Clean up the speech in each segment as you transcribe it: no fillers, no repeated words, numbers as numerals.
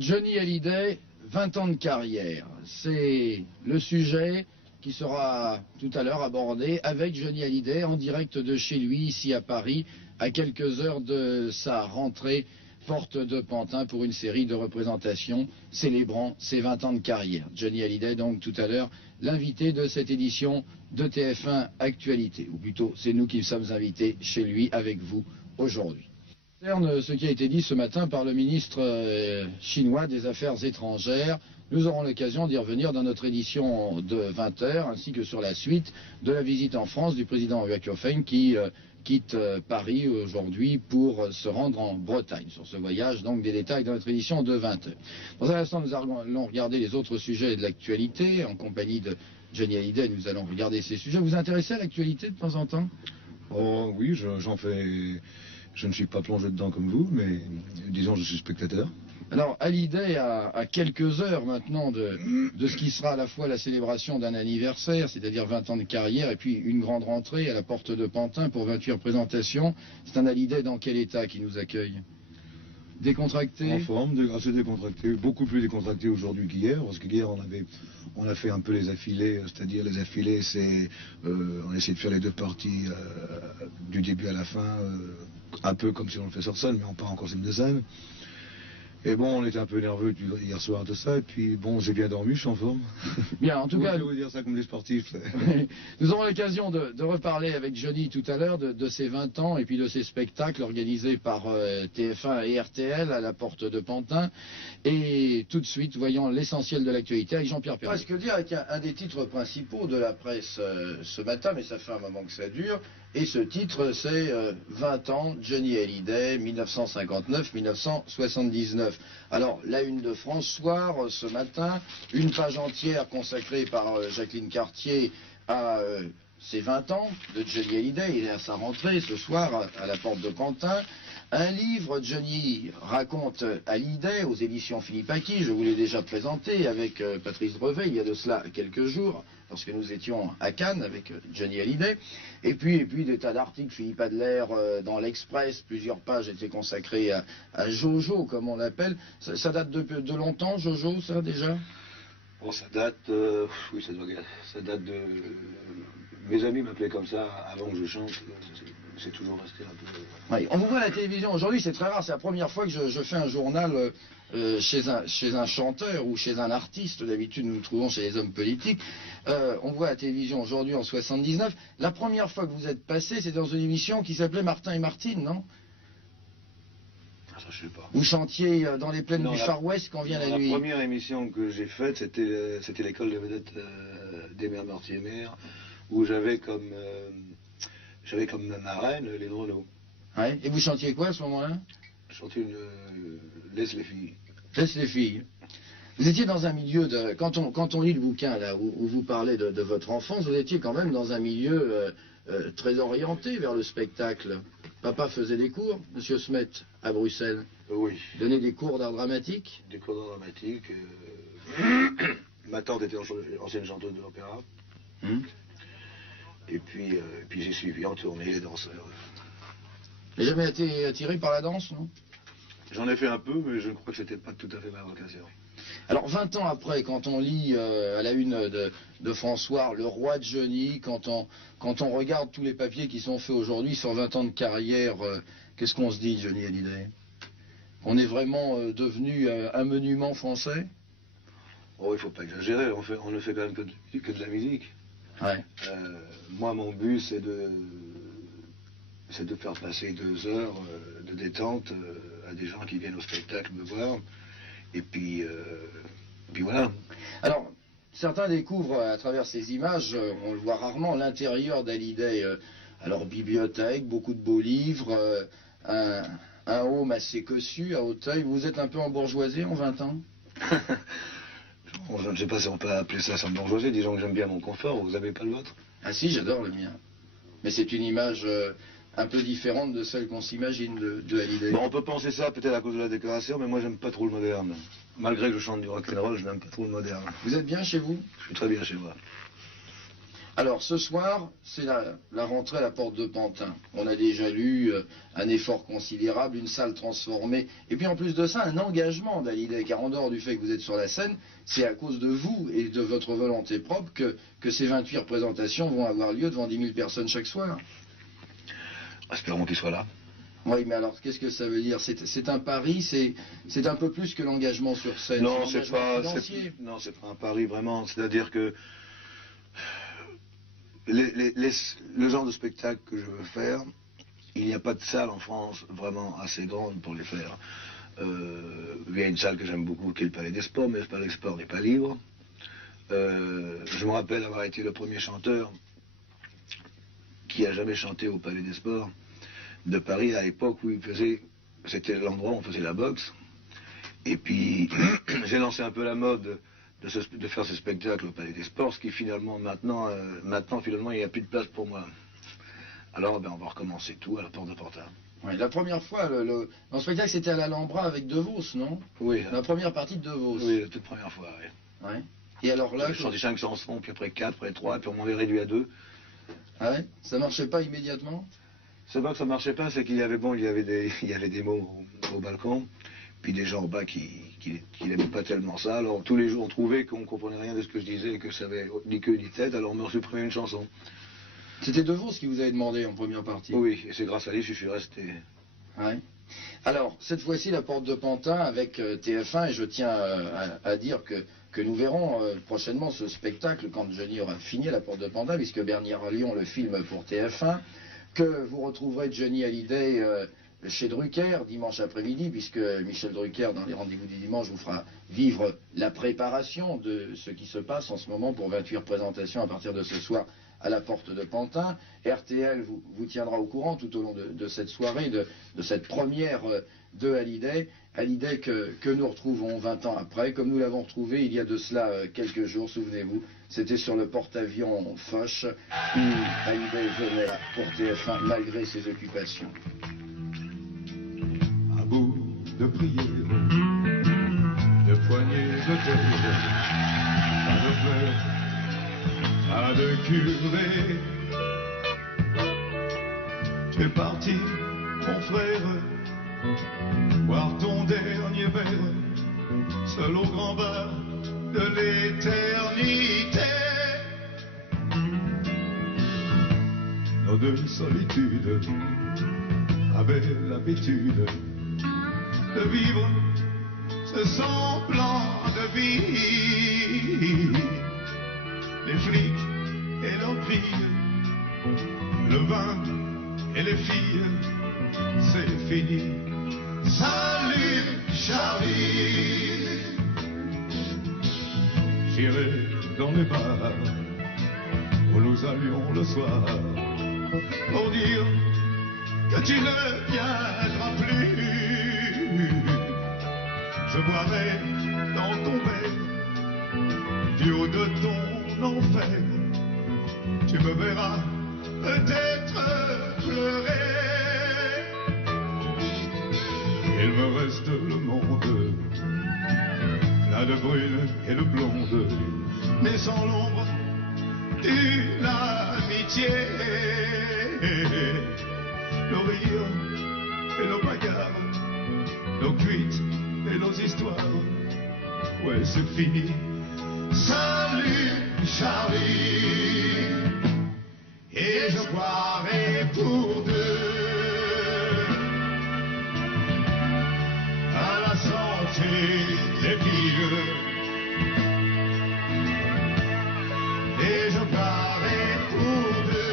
Johnny Hallyday, 20 ans de carrière. C'est le sujet qui sera tout à l'heure abordé avec Johnny Hallyday en direct de chez lui, ici à Paris, à quelques heures de sa rentrée porte de Pantin pour une série de représentations célébrant ses 20 ans de carrière. Johnny Hallyday, donc tout à l'heure, l'invité de cette édition de TF1 Actualité. Ou plutôt, c'est nous qui sommes invités chez lui avec vous aujourd'hui. Concernant ce qui a été dit ce matin par le ministre chinois des Affaires étrangères, nous aurons l'occasion d'y revenir dans notre édition de 20h, ainsi que sur la suite de la visite en France du président Hua Hyofeng qui quitte Paris aujourd'hui pour se rendre en Bretagne. Sur ce voyage, donc des détails dans notre édition de 20h. Dans un instant, nous allons regarder les autres sujets de l'actualité. En compagnie de Johnny Hallyday, nous allons regarder ces sujets. Vous vous intéressez à l'actualité de temps en temps? Oh oui, j'en fais... Je ne suis pas plongé dedans comme vous, mais disons je suis spectateur. Alors, Hallyday, à quelques heures maintenant de ce qui sera à la fois la célébration d'un anniversaire, c'est-à-dire 20 ans de carrière, et puis une grande rentrée à la porte de Pantin pour 28 représentations. C'est un Hallyday dans quel état qui nous accueille? Décontracté? En forme, assez décontracté, beaucoup plus décontracté aujourd'hui qu'hier, parce qu'hier on a fait un peu les affilés, c'est-à-dire les affilés, c'est on a essayé de faire les deux parties du début à la fin, un peu comme si on le fait sur scène, mais on part en costume de scène. Et bon, on était un peu nerveux hier soir de ça, et puis bon, j'ai bien dormi, je suis en forme. Bien, en tout cas... Je vais vous dire ça comme les sportifs. Nous aurons l'occasion de reparler avec Johnny tout à l'heure de ses 20 ans et puis de ses spectacles organisés par TF1 et RTL à la porte de Pantin. Et tout de suite, voyons l'essentiel de l'actualité avec Jean-Pierre Perret. Presque dire avec un des titres principaux de la presse ce matin, mais ça fait un moment que ça dure. Et ce titre, c'est 20 ans, Johnny Hallyday, 1959-1979. Alors, la une de France Soir, ce matin, une page entière consacrée par Jacqueline Cartier à ses 20 ans de Johnny Hallyday. Il est à sa rentrée ce soir à la porte de Pantin. Un livre, Johnny raconte Hallyday aux éditions Philippe Aki, je vous l'ai déjà présenté avec Patrice Brevet il y a de cela quelques jours, lorsque nous étions à Cannes avec Johnny Hallyday. Et puis des tas d'articles, Philippe Adler dans l'Express, plusieurs pages étaient consacrées à Jojo, comme on l'appelle. Ça date de longtemps, Jojo, ça déjà? Bon, ça date, oui, ça date de... Mes amis m'appelaient comme ça avant que je chante, c'est toujours resté un peu... Oui, on vous voit à la télévision aujourd'hui, c'est très rare, c'est la première fois que je fais un journal chez un chanteur ou chez un artiste. D'habitude nous nous trouvons chez les hommes politiques. On voit à la télévision aujourd'hui en 79. La première fois que vous êtes passé, c'est dans une émission qui s'appelait Martin et Martine, non? Ça, je sais pas. Vous chantiez dans les plaines du Far West quand vient la nuit. La première émission que j'ai faite, c'était l'école des vedettes des mères Mortimer, où j'avais comme marraine les Renault. Ouais. Et vous chantiez quoi à ce moment-là? Je chantais Laisse les filles. Laisse les filles. Vous étiez dans un milieu de... Quand on lit le bouquin là, où vous parlez de votre enfance, vous étiez quand même dans un milieu très orienté vers le spectacle. Papa faisait des cours, Monsieur Smet, à Bruxelles. Oui. Donnait des cours d'art dramatique. Des cours d'art dramatique. Ma tante était ancienne chanteuse de l'opéra. Et puis j'ai suivi en tournée les danseurs. Vous n'avez jamais été attiré par la danse, non? J'en ai fait un peu, mais je crois que c'était pas tout à fait ma vocation. Alors 20 ans après, quand on lit à la une de François, le roi de Johnny, quand on regarde tous les papiers qui sont faits aujourd'hui sur 20 ans de carrière, qu'est-ce qu'on se dit, Johnny Hallyday? On est vraiment devenu un monument français? Oh, il faut pas exagérer, on ne fait quand même que de la musique. Ouais. Moi, mon but, c'est de faire passer 2 heures de détente à des gens qui viennent au spectacle me voir. Et puis voilà. Alors, certains découvrent à travers ces images, on le voit rarement, l'intérieur d'Hallyday. Alors, bibliothèque, beaucoup de beaux livres, un home assez cossu à Auteuil. Vous êtes un peu embourgeoisé en 20 ans? Bon, je ne sais pas si on peut appeler ça s'embourgeoiser. Disons que j'aime bien mon confort. Vous n'avez pas le vôtre? Ah si, j'adore le mien. Mais c'est une image un peu différente de celle qu'on s'imagine de Hallyday. Bon, on peut penser ça peut-être à cause de la décoration, mais moi j'aime pas trop le moderne. Malgré que je chante du rock'n'roll, je n'aime pas trop le moderne. Vous êtes bien chez vous? Je suis très bien chez moi. Alors ce soir, c'est la rentrée à la porte de Pantin. On a déjà lu un effort considérable, une salle transformée, et puis en plus de ça, un engagement d'Hallyday, car en dehors du fait que vous êtes sur la scène, c'est à cause de vous et de votre volonté propre que ces 28 représentations vont avoir lieu devant 10 000 personnes chaque soir. Espérons qu'ils soient là. Oui, mais alors qu'est-ce que ça veut dire? C'est un pari, c'est un peu plus que l'engagement sur scène. Non, c'est pas un pari vraiment, c'est-à-dire que le genre de spectacle que je veux faire, il n'y a pas de salle en France vraiment assez grande pour les faire. Il y a une salle que j'aime beaucoup qui est le Palais des Sports, mais le Palais des Sports n'est pas libre. Je me rappelle avoir été le premier chanteur qui a jamais chanté au Palais des Sports de Paris à l'époque où il faisait, c'était l'endroit où on faisait la boxe. Et puis j'ai lancé un peu la mode de faire ce spectacle au Palais des Sports, ce qui finalement maintenant finalement il n'y a plus de place pour moi. Alors on va recommencer tout à la porte de Pantin. Ouais, la première fois, le spectacle c'était à l'Alhambra avec De Vos, non? Oui. La première partie de Vos. Oui, la toute première fois, oui. Ouais. Et alors là... J'ai chanté 5 chansons, puis après 4, après 3, puis on m'avait réduit à 2. Ah ouais? Ça marchait pas immédiatement? C'est pas que ça marchait pas, c'est qu'il y avait des mots au balcon, puis des gens en bas qui n'aimaient pas tellement ça. Alors tous les jours on trouvait qu'on comprenait rien de ce que je disais, que ça avait ni queue ni tête, alors on me supprimait une chanson. C'était De Vos qui vous avait demandé en première partie? Oui, et c'est grâce à lui que je suis resté. Ouais. Alors, cette fois-ci, la porte de Pantin avec TF1, et je tiens à dire que nous verrons prochainement ce spectacle quand Johnny aura fini la porte de Pantin, puisque Bernard Lyon le filme pour TF1, que vous retrouverez Johnny Hallyday chez Drucker dimanche après-midi, puisque Michel Drucker, dans les rendez-vous du dimanche, vous fera vivre la préparation de ce qui se passe en ce moment pour 28 représentations à partir de ce soir à la porte de Pantin. RTL vous tiendra au courant tout au long de cette soirée, de cette première de Hallyday. Hallyday que nous retrouvons 20 ans après, comme nous l'avons retrouvé il y a de cela quelques jours, souvenez-vous. C'était sur le porte-avions Foch, où Hallyday venait pour TF1 malgré ses occupations. À bout de prières, de poignées de terre, pas de fleurs, pas de curé. Tu es parti, mon frère, boire ton dernier verre, seul au grand bar de l'éternité. Nos deux solitudes avaient l'habitude de vivre ce semblant de vie. Les flics et leurs filles, le vin et les filles, c'est fini. Salut Charlie. J'irai dans les bars où nous allions le soir pour dire que tu ne viendras plus. Je boirai dans ton verre du haut de ton enfer. Tu me verras peut-être pleurer. Il me reste le monde, là de brune et de blonde, mais sans l'ombre d'une amitié. Nos rires et nos bagarres, nos cuites et nos histoires, ouais c'est fini. Salut Charlie, et je boirai pour deux à la santé des filles, et je boirai pour deux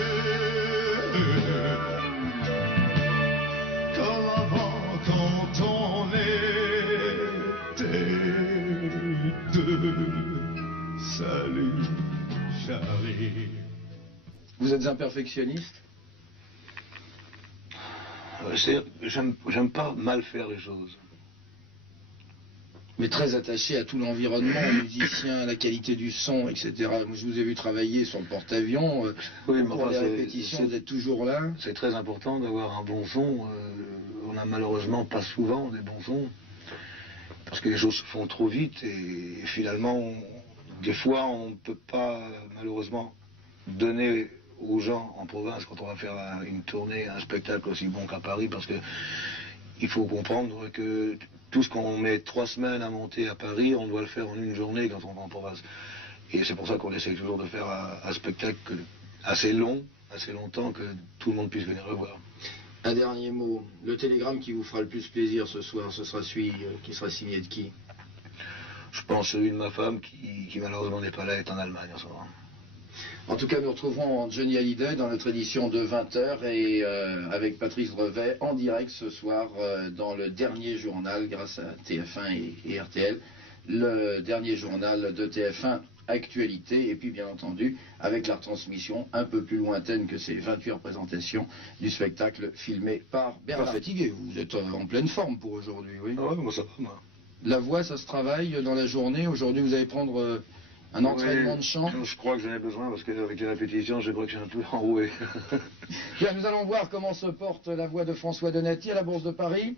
comme avant quand on était deux. Salut Charlie. Vous êtes un perfectionniste? J'aime pas mal faire les choses. Mais très attaché à tout l'environnement, aux musiciens, à la qualité du son, etc. Je vous ai vu travailler sur le porte-avions. Oui, mais pour enfin, les répétitions, vous êtes toujours là. C'est très important d'avoir un bon son. On n'a malheureusement pas souvent des bons sons. Parce que les choses se font trop vite et finalement, des fois, on ne peut pas malheureusement donner aux gens en province quand on va faire une tournée, un spectacle aussi bon qu'à Paris, parce que il faut comprendre que tout ce qu'on met 3 semaines à monter à Paris, on doit le faire en une journée quand on va en province. Et c'est pour ça qu'on essaye toujours de faire un spectacle assez long, assez longtemps, que tout le monde puisse venir le voir. Un dernier mot, le télégramme qui vous fera le plus plaisir ce soir, ce sera celui qui sera signé de qui? Je pense celui de ma femme qui malheureusement n'est pas là, est en Allemagne en ce moment. En tout cas, nous retrouverons Johnny Hallyday dans notre édition de 20h et avec Patrice Drevet en direct ce soir dans le dernier journal grâce à TF1 et RTL, le dernier journal de TF1 Actualité, et puis bien entendu avec la retransmission un peu plus lointaine que ces 28 représentations du spectacle filmé par Bernard. Pas fatigué, vous êtes en pleine forme pour aujourd'hui, oui? Ah ouais, moi ça va, moi. La voix, ça se travaille dans la journée. Aujourd'hui, vous allez prendre un entraînement de chant. Je crois que j'en ai besoin parce qu'avec les répétitions, je crois que je suis un peu enroué. Bien, nous allons voir comment se porte la voix de François Donati à la Bourse de Paris.